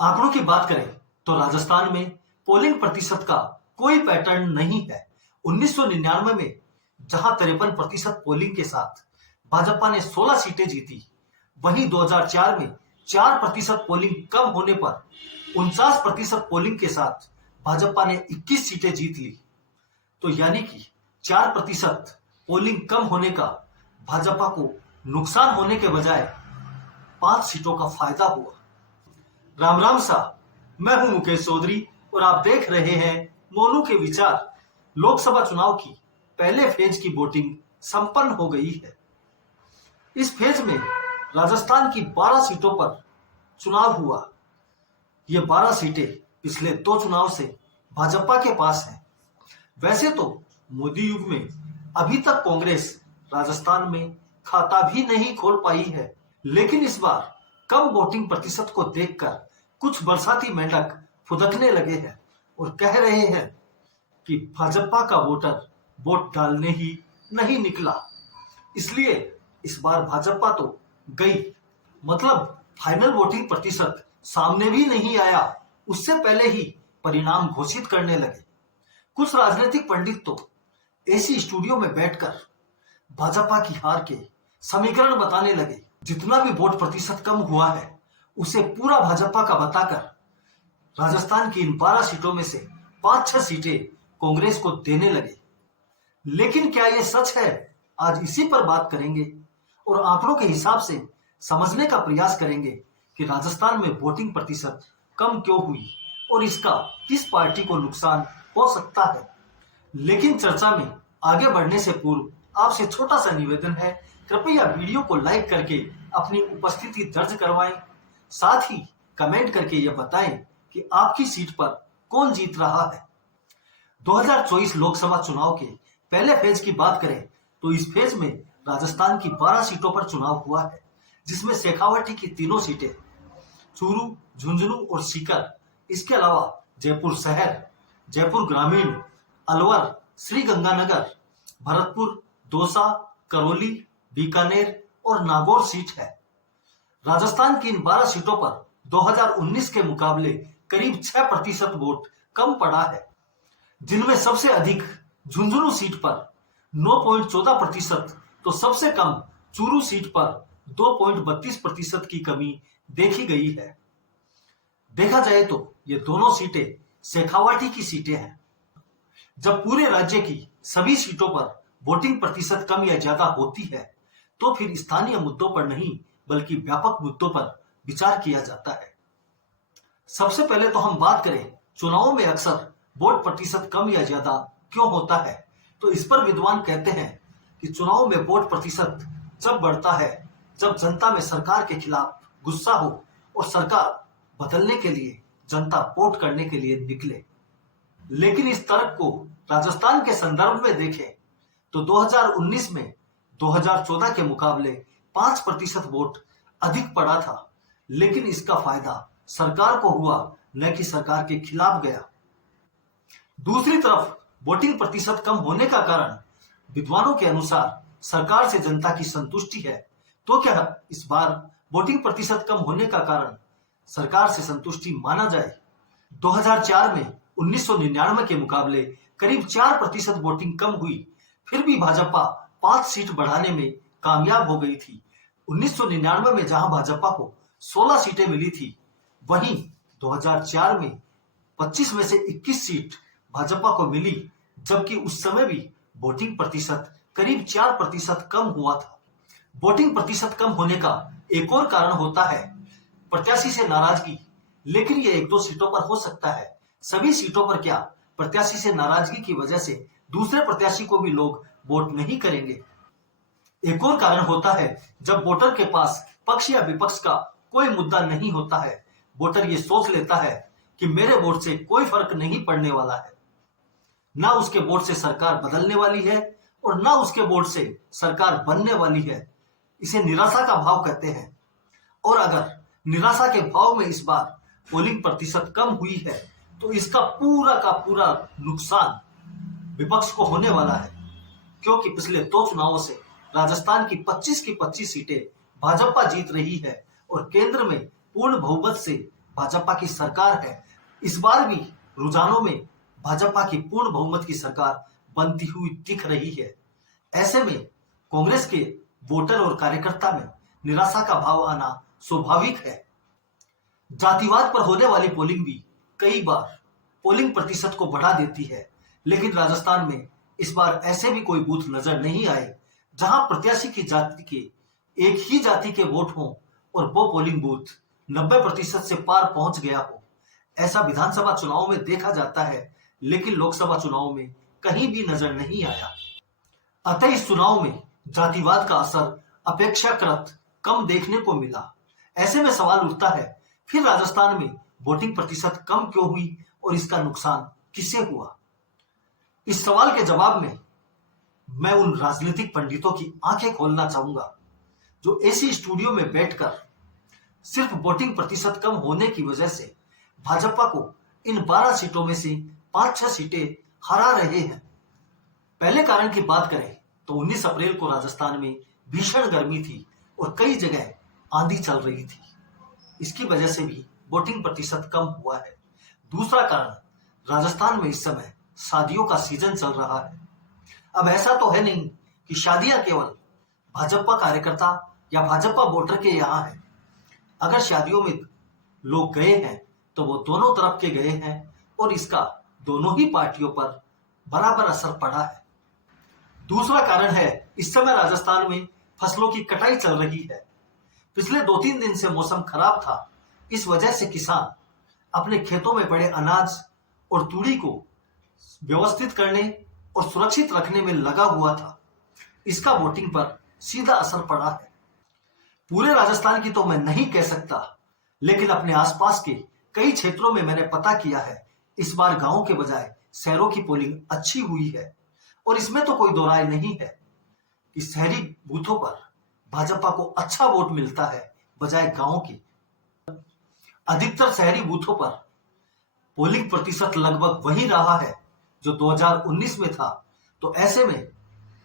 आंकड़ों की बात करें तो राजस्थान में पोलिंग प्रतिशत का कोई पैटर्न नहीं है। 1999 में जहां 53% पोलिंग के साथ भाजपा ने 16 सीटें जीती, वहीं 2004 में 4% पोलिंग कम होने पर 49% पोलिंग के साथ भाजपा ने 21 सीटें जीत ली। तो यानी कि 4% पोलिंग कम होने का भाजपा को नुकसान होने के बजाय 5 सीटों का फायदा हुआ। राम राम सा, मैं हूं मुकेश चौधरी और आप देख रहे हैं मोनू के विचार। लोकसभा चुनाव की पहले फेज की वोटिंग संपन्न हो गई है। इस फेज में राजस्थान की 12 सीटों पर चुनाव हुआ। ये 12 सीटें पिछले 2 चुनाव से भाजपा के पास हैं। वैसे तो मोदी युग में अभी तक कांग्रेस राजस्थान में खाता भी नहीं खोल पाई है, लेकिन इस बार कम वोटिंग प्रतिशत को देखकर कुछ बरसाती मेंढक फुदकने लगे हैं और कह रहे हैं कि भाजपा का वोटर वोट डालने ही नहीं निकला, इसलिए इस बार भाजपा तो गई। मतलब फाइनल वोटिंग प्रतिशत सामने भी नहीं आया, उससे पहले ही परिणाम घोषित करने लगे। कुछ राजनीतिक पंडित तो एसी स्टूडियो में बैठकर भाजपा की हार के समीकरण बताने लगे। जितना भी वोट प्रतिशत कम हुआ है उसे पूरा भाजपा का बताकर राजस्थान की इन 12 सीटों में से 5-6 सीटें कांग्रेस को देने लगे। लेकिन क्या यह सच है? आज इसी पर बात करेंगे और आंकड़ों के हिसाब से समझने का प्रयास करेंगे कि राजस्थान में वोटिंग प्रतिशत कम क्यों हुई और इसका किस पार्टी को नुकसान हो सकता है। लेकिन चर्चा में आगे बढ़ने से पूर्व आपसे छोटा सा निवेदन है, कृपया वीडियो को लाइक करके अपनी उपस्थिति दर्ज करवाएं। साथ ही कमेंट करके यह बताएं कि आपकी सीट पर कौन जीत रहा है। 2024 लोकसभा चुनाव के पहले फेज की बात करें तो इस फेज में राजस्थान की 12 सीटों पर चुनाव हुआ है, जिसमें शेखावाटी की तीनों सीटें चूरू, झुंझुनू और सीकर, इसके अलावा जयपुर शहर, जयपुर ग्रामीण, अलवर, श्रीगंगानगर, भरतपुर, दौसा, करौली, बीकानेर और नागौर सीट है। राजस्थान की इन 12 सीटों पर 2019 के मुकाबले करीब 6% वोट कम पड़ा है, जिनमें सबसे अधिक झुंझुनू सीट पर 9.14% तो सबसे कम चूरू सीट पर 2.32% की कमी देखी गई है। देखा जाए तो ये दोनों सीटें शेखावाटी की सीटें हैं। जब पूरे राज्य की सभी सीटों पर वोटिंग प्रतिशत कम या ज्यादा होती है तो फिर स्थानीय मुद्दों पर नहीं बल्कि व्यापक मुद्दों पर विचार किया जाता है। सबसे पहले तो हम बात करें चुनावों में अक्सर वोट प्रतिशत कम या ज्यादा क्यों होता है, तो इस पर विद्वान कहते हैं कि चुनाव में वोट प्रतिशत जब बढ़ता है जब जनता में सरकार के खिलाफ गुस्सा हो और सरकार बदलने के लिए जनता वोट करने के लिए निकले। लेकिन इस तर्क को राजस्थान के संदर्भ में देखें तो 2019 में 2014 के मुकाबले 5% वोट अधिक पड़ा था, लेकिन इसका फायदा सरकार को हुआ, न कि सरकार के खिलाफ गया। दूसरी तरफ वोटिंग प्रतिशत कम होने का कारण विद्वानों के अनुसार सरकार से जनता की संतुष्टि है। तो क्या इस बार वोटिंग प्रतिशत कम होने का कारण सरकार से संतुष्टि माना जाए? 2004 में 1999 के मुकाबले करीब 4% वोटिंग कम हुई, फिर भी भाजपा 5 सीट बढ़ाने में कामयाब हो गई थी। 1999 में जहां भाजपा को 16 सीटें मिली थी, वहीं 2004 में 25 में से 21 सीट भाजपा को मिली, जबकि उस समय भी वोटिंग प्रतिशत करीब 4% कम हुआ था। वोटिंग प्रतिशत कम होने का एक और कारण होता है प्रत्याशी से नाराजगी, लेकिन यह 1-2 सीटों पर हो सकता है। सभी सीटों पर क्या प्रत्याशी से नाराजगी की वजह से दूसरे प्रत्याशी को भी लोग वोट नहीं करेंगे। एक और कारण होता है जब वोटर के पास पक्ष या विपक्ष का कोई मुद्दा नहीं होता है। वोटर ये सोच लेता है कि मेरे वोट से कोई फर्क नहीं पड़ने वाला है, ना उसके वोट से सरकार बदलने वाली है और ना उसके वोट से सरकार बनने वाली है। इसे निराशा का भाव कहते हैं। और अगर निराशा के भाव में इस बार पोलिंग प्रतिशत कम हुई है तो इसका पूरा का पूरा नुकसान विपक्ष को होने वाला है, क्योंकि पिछले 2 चुनावों से राजस्थान की 25 की 25 सीटें भाजपा जीत रही है और केंद्र में पूर्ण बहुमत से भाजपा की सरकार है, इस बार भी रुझानों में भाजपा की पूर्ण बहुमत की सरकार बनती हुई दिख रही है। ऐसे में कांग्रेस के वोटर और कार्यकर्ता में निराशा का भाव आना स्वाभाविक है। जातिवाद पर होने वाली पोलिंग भी कई बार पोलिंग प्रतिशत को बढ़ा देती है, लेकिन राजस्थान में इस बार ऐसे भी कोई बूथ नजर नहीं आए जहां प्रत्याशी की जाति के एक ही जाति के वोट हों और वो पोलिंग बूथ 90% से पार पहुंच गया हो। ऐसा विधानसभा चुनाव में देखा जाता है, लेकिन लोकसभा चुनाव में कहीं भी नजर नहीं आया। अतः इस चुनाव में जातिवाद का असर अपेक्षाकृत कम देखने को मिला। ऐसे में सवाल उठता है, फिर राजस्थान में वोटिंग प्रतिशत कम क्यों हुई और इसका नुकसान किसे हुआ? इस सवाल के जवाब में मैं उन राजनीतिक पंडितों की आंखें खोलना चाहूंगा जो ऐसी स्टूडियो में बैठकर सिर्फ वोटिंग प्रतिशत कम होने की वजह से भाजपा को इन 12 सीटों में से 5-6 सीटें हरा रहे हैं। पहले कारण की बात करें तो 19 अप्रैल को राजस्थान में भीषण गर्मी थी और कई जगह आंधी चल रही थी। इसकी वजह से भी वोटिंग प्रतिशत कम हुआ है। दूसरा कारण, राजस्थान में इस समय शादियों का सीजन चल रहा है। अब ऐसा तो है नहीं कि शादियां केवल भाजपा कार्यकर्ता या भाजपा वोटर के यहाँ है। अगर शादियों में लोग गए हैं तो वो दोनों तरफ के गए हैं और इसका दोनों ही पार्टियों पर बराबर असर पड़ा है। दूसरा कारण है, इस समय राजस्थान में फसलों की कटाई चल रही है। पिछले 2-3 दिन से मौसम खराब था। इस वजह से किसान अपने खेतों में पड़े अनाज और तूड़ी को व्यवस्थित करने और सुरक्षित रखने में लगा हुआ था। इसका वोटिंग पर सीधा असर पड़ा है। पूरे राजस्थान की तो मैं नहीं कह सकता, लेकिन अपने आसपास के कई क्षेत्रों में मैंने पता किया है, इस बार गांवों के बजाय शहरों की पोलिंग अच्छी हुई है। और इसमें तो कोई दो राय नहीं है कि शहरी बूथों पर भाजपा को अच्छा वोट मिलता है बजाय गांवों की। अधिकतर शहरी बूथों पर पोलिंग प्रतिशत लगभग वही रहा है जो 2019 में था। तो ऐसे में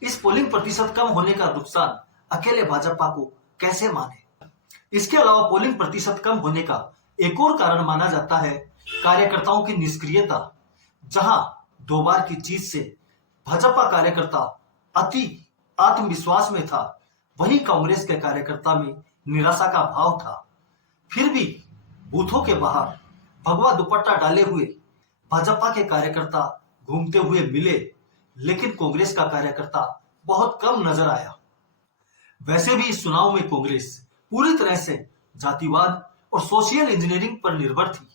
इस पोलिंग प्रतिशत कम होने का नुकसान अकेले भाजपा को कैसे माने? इसके अलावा पोलिंग प्रतिशत कम होने का एक और कारण माना जाता है कार्यकर्ताओं की निष्क्रियता। जहां 2 बार की जीत से भाजपा कार्यकर्ता अति आत्मविश्वास में था, वहीं कांग्रेस के कार्यकर्ता में निराशा का भाव था। फिर भी बूथों के बाहर भगवा दुपट्टा डाले हुए भाजपा के कार्यकर्ता घूमते हुए मिले, लेकिन कांग्रेस का कार्यकर्ता बहुत कम नजर आया। वैसे भी इस चुनाव में कांग्रेस पूरी तरह से जातिवाद और सोशल इंजीनियरिंग पर निर्भर थी।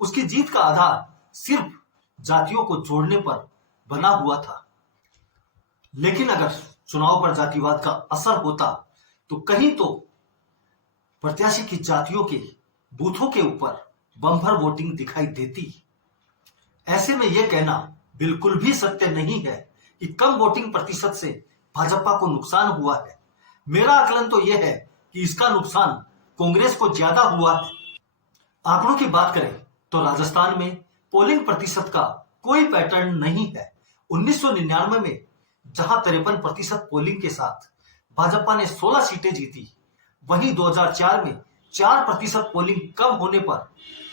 उसकी जीत का आधार सिर्फ जातियों को जोड़ने पर बना हुआ था। लेकिन अगर चुनाव पर जातिवाद का असर होता तो कहीं तो प्रत्याशी की जातियों के बूथों के ऊपर बम्पर वोटिंग दिखाई देती। ऐसे में यह कहना बिल्कुल भी सत्य नहीं है कि कम वोटिंग प्रतिशत से भाजपा को नुकसान हुआ है। मेरा आकलन तो यह है कि इसका नुकसान कांग्रेस को ज्यादा हुआ है। आंकड़ों की बात करें तो राजस्थान में पोलिंग प्रतिशत का कोई पैटर्न नहीं है। 1999 में जहां 53% पोलिंग के साथ भाजपा ने 16 सीटें जीती, वहीं 2004 में 4% पोलिंग कम होने पर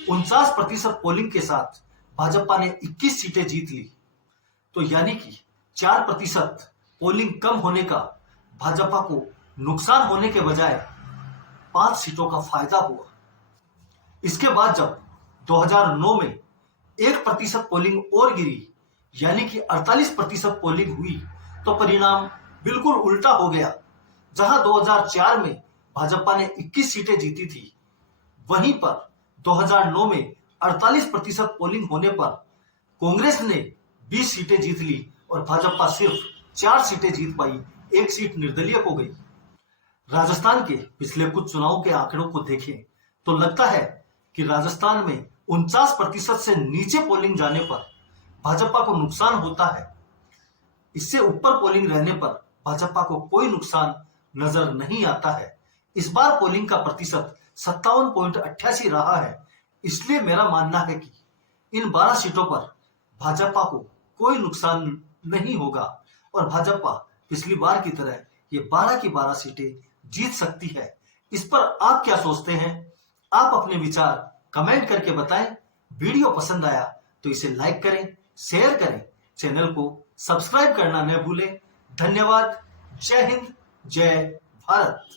49% पोलिंग के साथ भाजपा ने 21 सीटें जीत ली। तो यानी कि 4% पोलिंग कम होने का भाजपा को नुकसान होने के बजाय 5 सीटों का फायदा हुआ। इसके बाद जब 2009 में 1% पोलिंग और गिरी, यानी कि 48% पोलिंग हुई, तो परिणाम बिल्कुल उल्टा हो गया। जहां 2004 में भाजपा ने 21 सीटें जीती थी, वहीं पर 2009 में 48% पोलिंग होने पर कांग्रेस ने 20 सीटें जीत ली और भाजपा सिर्फ 4 सीटें जीत पाई, 1 सीट निर्दलीय हो गई। राजस्थान के पिछले कुछ चुनावों के आंकड़ों को देखें तो लगता है कि राजस्थान में 49% से नीचे पोलिंग जाने पर भाजपा को नुकसान होता है। इससे ऊपर पोलिंग रहने पर भाजपा को कोई नुकसान नजर नहीं आता है। इस बार पोलिंग का प्रतिशत 57.88 रहा है। इसलिए मेरा मानना है कि इन 12 सीटों पर भाजपा को कोई नुकसान नहीं होगा और भाजपा पिछली बार की तरह ये 12 की 12 सीटें जीत सकती है। इस पर आप क्या सोचते हैं? आप अपने विचार कमेंट करके बताएं। वीडियो पसंद आया तो इसे लाइक करें, शेयर करें, चैनल को सब्सक्राइब करना न भूलें। धन्यवाद। जय हिंद, जय भारत।